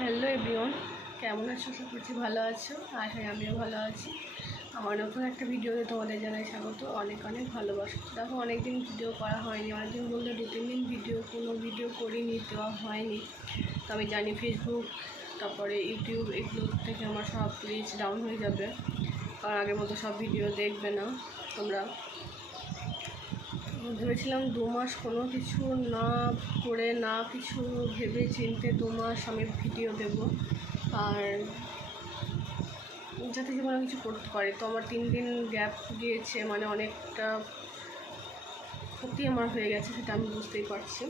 Hello everyone, কেমন আছো? আশা করছি ভালো আছো। আশা আমিও ভালো আছি। আমার নতুন একটা ভিডিওতে তোমাদের জানাই স্বাগত। অনেক অনেক ভালোবাসা। দেখো, অনেকদিন ভিডিও করা হয়নি, অনেকদিন বলতে 2-3 দিন কোনো ভিডিও করিনি, দেওয়া হয়নি। তো আমি জানি ফেসবুক, তারপরে ইউটিউব, এগুলো থেকে আমার সব রিচ ডাউন হয়ে যাবে, কারণ আগের মতো সব ভিডিও দেখবে না তোমরা। ভেবেছিলাম 2 মাস কোনো কিছু না করে, না কিছু ভেবে চিনতে 2 মাস আমি ভিডিও দেব, আর যাতে জীবনে কিছু করতে পারি। তো আমার 3 দিন গ্যাপ গিয়েছে, মানে অনেকটা ক্ষতি আমার হয়ে গেছে, সেটা আমি বুঝতেই পারছি।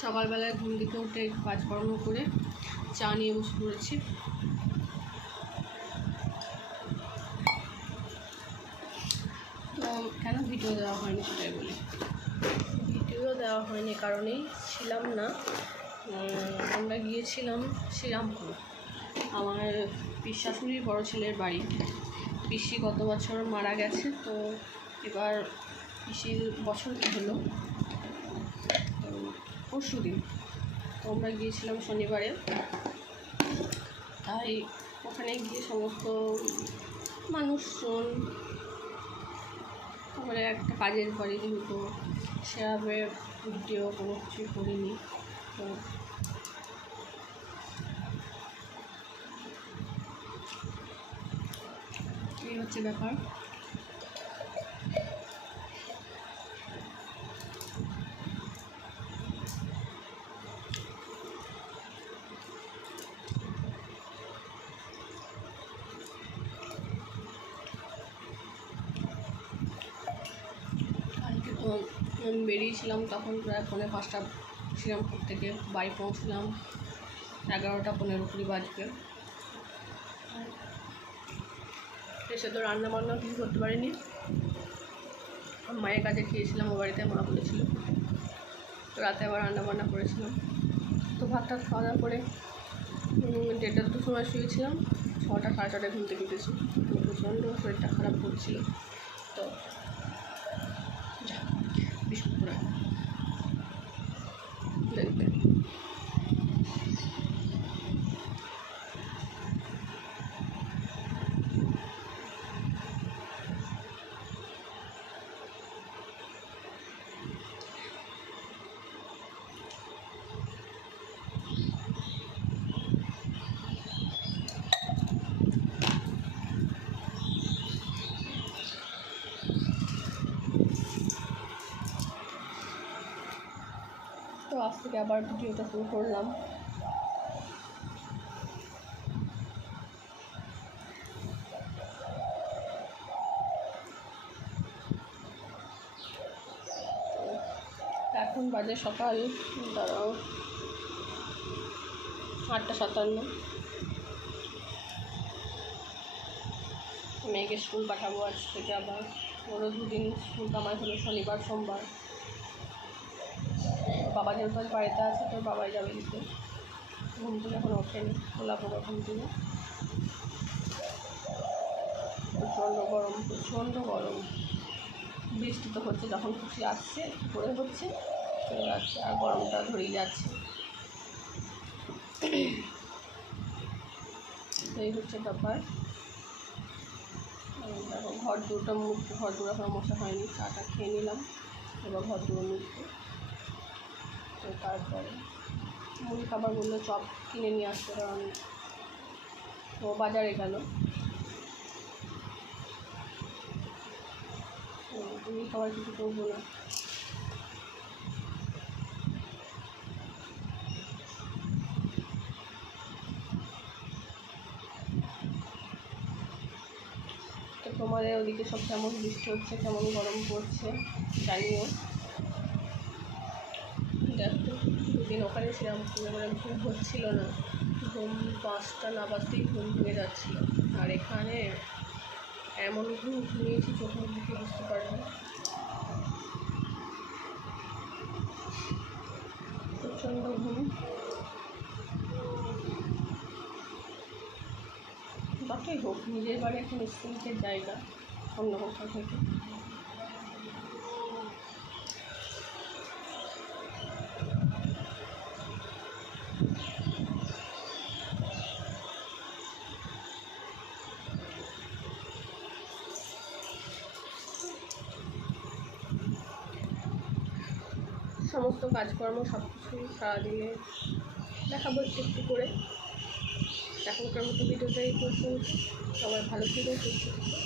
সকালবেলায় ঘুম থেকে উঠে কাজকর্ম করে চা নিয়ে বসে পড়েছি। তো কেন ভিডিও দেওয়া হয়নি সেটাই বলি। ভিডিও দেওয়া হয়নি কারণেই ছিলাম না। আমরা গিয়েছিলাম শ্রীরামপুর, আমার পিসশাশুড়ির বড় ছেলের বাড়ি। পিসি গত বছর মারা গেছে, তো এবার পিসির বছর হলো পরশু দিন। তো আমরা গিয়েছিলাম শনিবারে। তাই ওখানে গিয়ে সমস্ত মানুষজন, তারপরে একটা কাজের বাড়ি, যেহেতু সেভাবে ভিডিও কোনো কিছুই করিনি। তো এই হচ্ছে ব্যাপার। বেরিয়েছিলাম তখন প্রায় 4:30 শ্রীরামপুর থেকে। বাড়ি পৌঁছলাম 11টা 15 বাজবে। এসে তো রান্নাবান্না কিছু করতে পারিনি, মায়ের কাছে খেয়েছিলাম ও বাড়িতে, মা বলেছিল। তো রাতে আবার রান্নাবান্না করেছিলাম। তো ভাতটা খাওয়া দাওয়া করে 1:30-2 সময় শুয়েছিলাম। 6টা 6:30 ঘুম থেকে উঠেছি। প্রচণ্ড শরীরটা খারাপ করছিল। তো বিস্কুট করে দেখবে। তো আজ থেকে আবার ভিডিওটা শুরু করলাম। এখন বাজে সকাল 8:57। মেয়েকে স্কুল পাঠাবো আজ থেকে আবার। ওরও 2 দিন স্কুল কামাই হলো, শনিবার সোমবার। বাবা যেহেতু আজ বাড়িতে আছে, তো বাবাই যাবে দিতে। ঘুম থেকে এখন ওঠেনি, খোলাবো ঘুম থেকে। প্রচণ্ড গরম, প্রচণ্ড গরম। বৃষ্টি তো হচ্ছে, যখন খুশি আসছে করে হচ্ছে, চলে যাচ্ছে, আর গরমটা ধরেই যাচ্ছে। এই হচ্ছে ব্যাপার। দেখো, ঘর দূর এখন মশা হয়নি। চাটা খেয়ে নিলাম, এবার ঘর দূর মুছবো। তো তারপরে মুড়ি খাবার বললো চপ কিনে নিয়ে আসতে, কারণ ও বাজারে গেল। মুড়ি খাবার কিছু করবো না। তো তোমাদের ওদিকে সব কেমন বৃষ্টি হচ্ছে, কেমন গরম পড়ছে জানিও। দেখো, 2 দিন ওখানে শ্রীরামপুরে মানে ঘুম হচ্ছিল না। ঘুম 5টা না বাজতেই ঘুম ভেঙে যাচ্ছিল। আর এখানে এমন ঘুম ঘুমিয়েছি, চোখের দিকে বুঝতে পারবে। প্রচণ্ড ঘুম। যতই হোক, নিজের বাড়ি একটা নিশ্চিন্তের জায়গা অন্য কোথাও থেকে। সমস্ত কাজকর্ম সব কিছু সারাদিনে দেখাবো একটু একটু করে। এখনকার মতো ভিডিওটা এই পর্যন্ত। সবাই ভালো থেকো, সুস্থ থেকো।